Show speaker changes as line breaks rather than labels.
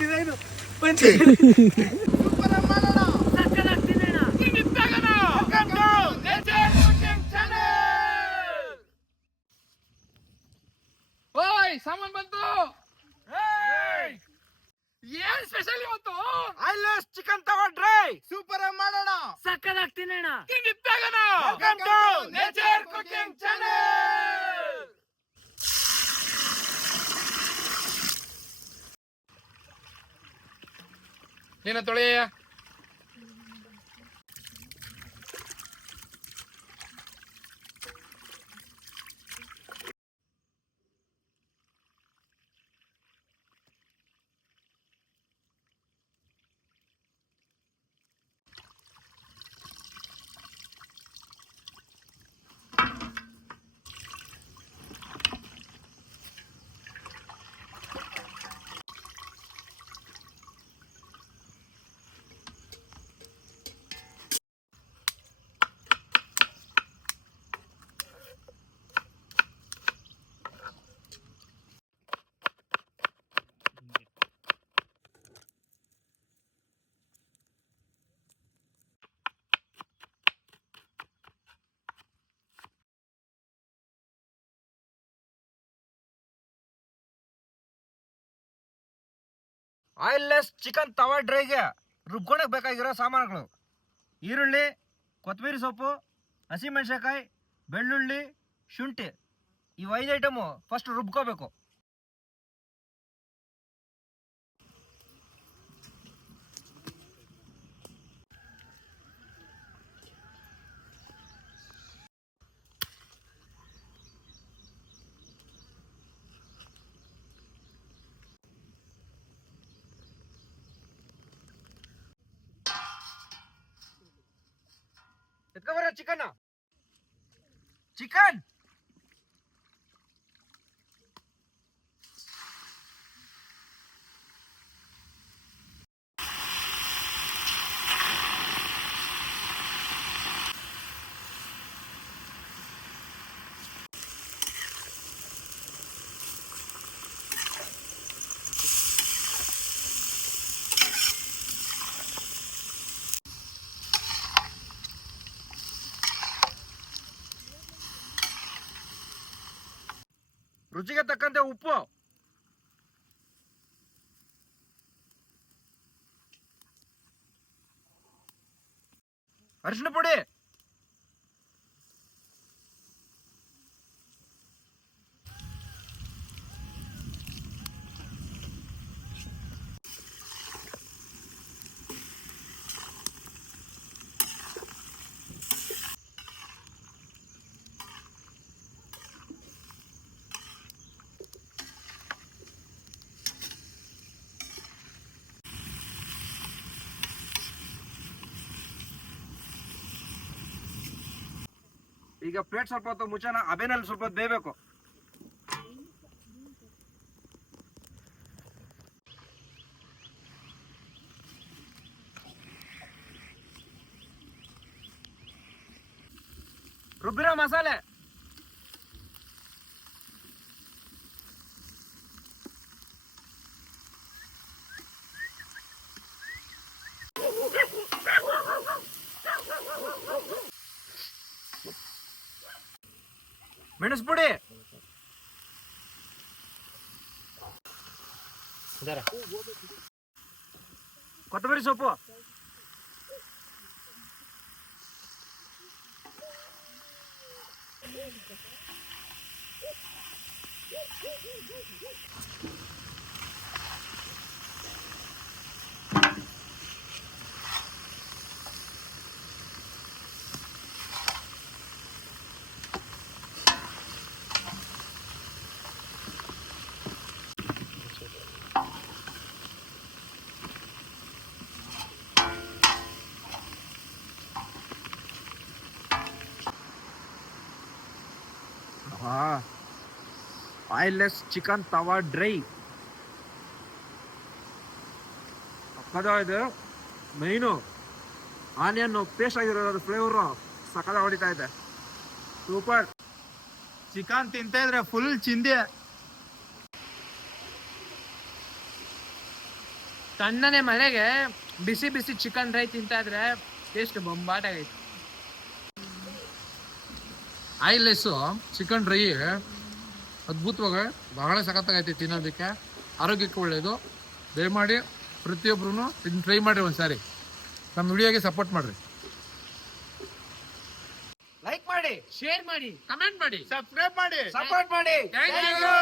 Design.
ಓಯ್ ಸಾಮಾನ್ ಬಂತು. ಏನ್ ಸ್ಪೆಷಲ್ ಇವತ್ತು?
ಐಲೆಸ್ ಚಿಕನ್ ತಗೊಂಡ್ರೆ ಸೂಪರ್ ಮಾಡೋಣ.
ಸಕ್ಕದಾಗ್ತೀನಿ ಅಣ್ಣ
ತಿನ್ನಿತ್ತಾಗಣ
Welcome to
nature cooking channel ನೀನ ತೊಳೆಯ.
ಆಯಿಲ್ಲೆಸ್ ಚಿಕನ್ ತವಾ ಡ್ರೈಗೆ ರುಬ್ಕೊಳಕ್ಕೆ ಬೇಕಾಗಿರೋ ಸಾಮಾನುಗಳು. ಈರುಳ್ಳಿ ಕೊತ್ತಂಬರಿ ಸೊಪ್ಪು, ಹಸಿಮೆಣಸಿನ್ಕಾಯಿ, ಬೆಳ್ಳುಳ್ಳಿ, ಶುಂಠಿ. ಇವು ಐದು ಐಟಮು ಫಸ್ಟ್ ರುಬ್ಕೋಬೇಕು. ಎತ್ಕೊಬರ ಚಿಕನ್ ಚಿಕನ್ ರುಚಿಗೆ ತಕ್ಕಂತೆ ಉಪ್ಪು. ಅರಿಶಿನ ಪುಡಿ. ಈಗ ಪ್ಲೇಟ್ ಸ್ವಲ್ಪ ಹೊತ್ತು ಮುಚ್ಚೋಣ ಅಬೇನಲ್ಲಿ ಸ್ವಲ್ಪ ಹೊತ್ತು ಬೇಯಬೇಕು ರುಬ್ಬಿರೋ ಮಸಾಲೆ ಮೆಣಸು ಪುಡಿ ಕೊತ್ತಂಬರಿ ಸೊಪ್ಪು ಆಯಿಲ್ಲೆಸ್ ಚಿಕನ್ ತವಾ ಡ್ರೈ. ಇದು ಮೈನು ಆನಿಯನ್ ಪೇಸ್ಟ್ ಆಗಿರೋದು ಫ್ಲೇವರು ಸಕದ ಹೊಡಿತಾ ಇದೆ. ಸೂಪರ್ ಚಿಕನ್ ತಿಂತ ಇದ್ರೆ ಫುಲ್ ಚಿಂದಿ.
ತಣ್ಣನೆ ಮನೆಗೆ ಬಿಸಿ ಬಿಸಿ ಚಿಕನ್ ಡ್ರೈ ತಿಂತಾ ಇದ್ರೆ ಟೇಸ್ಟ್ ಬೊಂಬಾಟಾಗೈತೆ.
ಆಯಿಲ್ಲೆಸ್ಸು ಚಿಕನ್ ಡ್ರೈ ಅದ್ಭುತವಾಗಿ ಬಹಳ ಸಖತ್ತಾಗೈತೆ ತಿನ್ನೋದಕ್ಕೆ. ಆರೋಗ್ಯಕ್ಕೆ ಒಳ್ಳೆಯದು ದಯಮಾಡಿ ಪ್ರತಿಯೊಬ್ಬರೂ ಇದನ್ನು ಟ್ರೈ ಮಾಡಿರಿ ಒಂದ್ಸಾರಿ. ನಮ್ಮ ವಿಡಿಯೋಗೆ ಸಪೋರ್ಟ್ ಮಾಡಿರಿ.
ಲೈಕ್ ಮಾಡಿ
ಶೇರ್ ಮಾಡಿ
ಕಮೆಂಟ್ ಮಾಡಿ.
ಸಬ್ಸ್ಕ್ರೈಬ್ ಮಾಡಿ. ಸಪೋರ್ಟ್ ಮಾಡಿ.
Thank you